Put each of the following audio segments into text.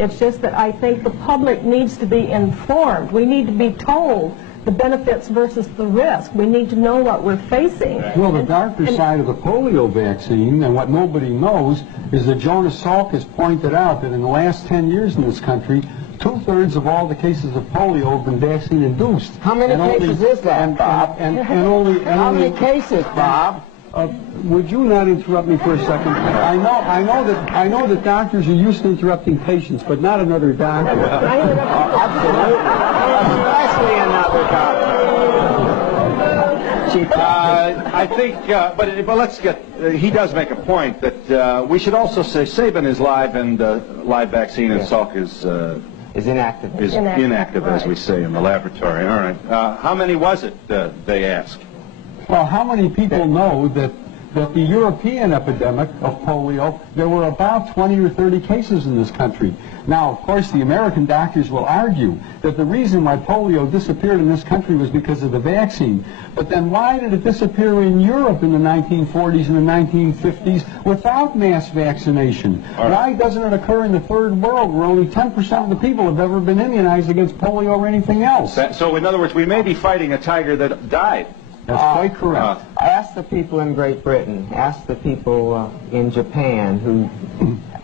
It's just that I think the public needs to be informed. We need to be told the benefits versus the risk. We need to know what we're facing. Well, the darker side of the polio vaccine, and what nobody knows, is that Jonas Salk has pointed out that in the last 10 years in this country, 2/3 of all the cases of polio have been vaccine-induced. How many cases is that, Bob? How many cases, Bob? Would you not interrupt me for a second? I know that doctors are used to interrupting patients, but not another doctor. Absolutely. Especially another doctor. I think, but let's get, he does make a point that we should also say Sabin is live and live vaccine and Salk is inactive. Is inactive, as we say in the laboratory. All right. How many was it, they ask? Well, how many people know that the European epidemic of polio, there were about 20 or 30 cases in this country. Now, of course, the American doctors will argue that the reason why polio disappeared in this country was because of the vaccine. But then why did it disappear in Europe in the 1940s and the 1950s without mass vaccination? Why doesn't it occur in the third world where only 10% of the people have ever been immunized against polio or anything else? So, in other words, we may be fighting a tiger that died. That's quite correct. Ask the people in Great Britain. Ask the people in Japan who...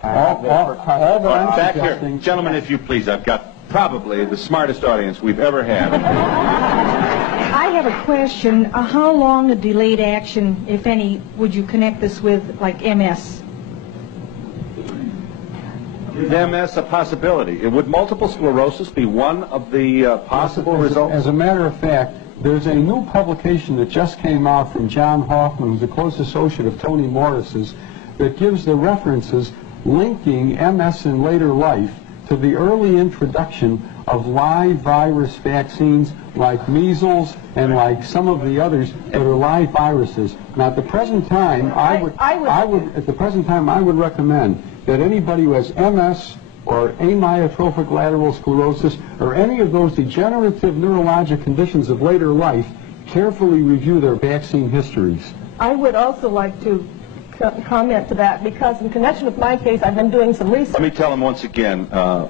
Back here. Gentlemen, if you please. I've got probably the smartest audience we've ever had. I have a question. How long a delayed action, if any, would you connect this with, like MS? Is MS a possibility? Would multiple sclerosis be one of the possible results? As a matter of fact, there's a new publication that just came out from John Hoffman, who's a close associate of Tony Morris's, that gives the references linking MS in later life to the early introduction of live virus vaccines like measles and like some of the others that are live viruses. Now, at the present time, I would recommend that anybody who has MS or amyotrophic lateral sclerosis, or any of those degenerative neurologic conditions of later life, carefully review their vaccine histories. I would also like to comment to that, because in connection with my case, I've been doing some research. Let me tell him once again,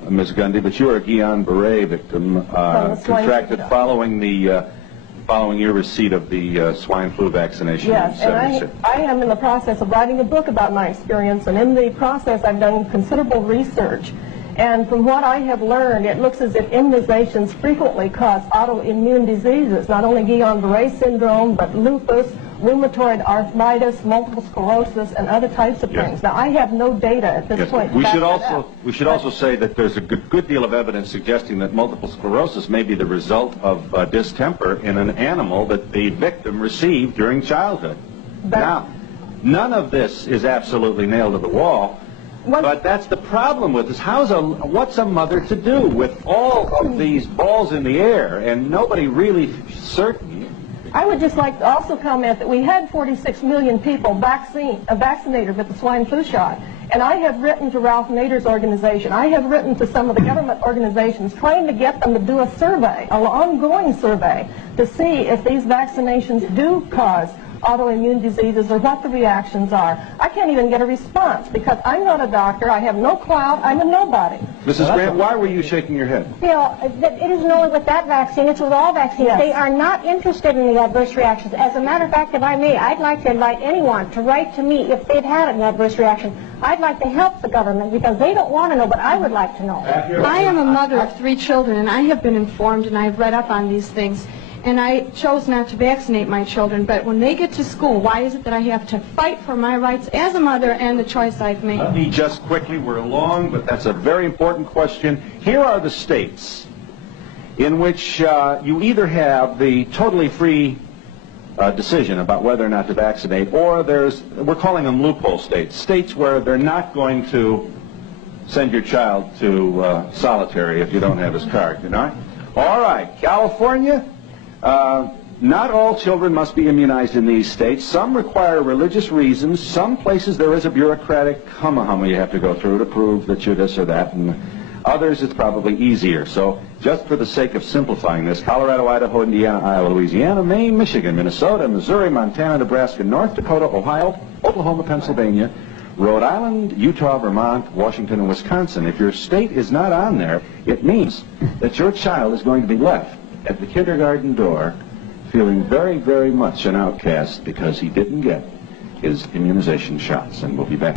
Ms. Gundy, that you are a Guillain-Barré victim, contracted following your receipt of the swine flu vaccination. Yes, and I am in the process of writing a book about my experience, and in the process I've done considerable research. And from what I have learned, it looks as if immunizations frequently cause autoimmune diseases, not only Guillain-Barré syndrome, but lupus, rheumatoid arthritis, multiple sclerosis, and other types of things. Now, I have no data at this point. We should also say that there's a good deal of evidence suggesting that multiple sclerosis may be the result of distemper in an animal that the victim received during childhood. Now, none of this is absolutely nailed to the wall. But that's the problem with this. What's a mother to do with all of these balls in the air and nobody really certain? I would just like to also comment that we had 46 million people vaccinated with the swine flu shot. And I have written to Ralph Nader's organization. I have written to some of the government organizations trying to get them to do a survey, an ongoing survey, to see if these vaccinations do cause autoimmune diseases or what the reactions are. I can't even get a response because I'm not a doctor, I have no clout, I'm a nobody. Mrs. Grant, why were you shaking your head? Bill, it isn't only with that vaccine, it's with all vaccines. Yes. They are not interested in the adverse reactions. As a matter of fact, if I may, I'd like to invite anyone to write to me if they've had an adverse reaction. I'd like to help the government because they don't want to know, but I would like to know. I am a mother of 3 children, and I have been informed and I've read up on these things. And I chose not to vaccinate my children, but when they get to school, why is it that I have to fight for my rights as a mother and the choice I've made? Let me just quickly, we're long, but that's a very important question. Here are the states in which you either have the totally free decision about whether or not to vaccinate, or we're calling them loophole states, states where they're not going to send your child to solitary if you don't have his card, you know? All right, California. Not all children must be immunized in these states. Some require religious reasons. Some places there is a bureaucratic humma you have to go through to prove that you're this or that. And others it's probably easier. So just for the sake of simplifying this, Colorado, Idaho, Indiana, Iowa, Louisiana, Maine, Michigan, Minnesota, Missouri, Montana, Nebraska, North Dakota, Ohio, Oklahoma, Pennsylvania, Rhode Island, Utah, Vermont, Washington, and Wisconsin. If your state is not on there, it means that your child is going to be left at the kindergarten door feeling very, very much an outcast because he didn't get his immunization shots. And we'll be back.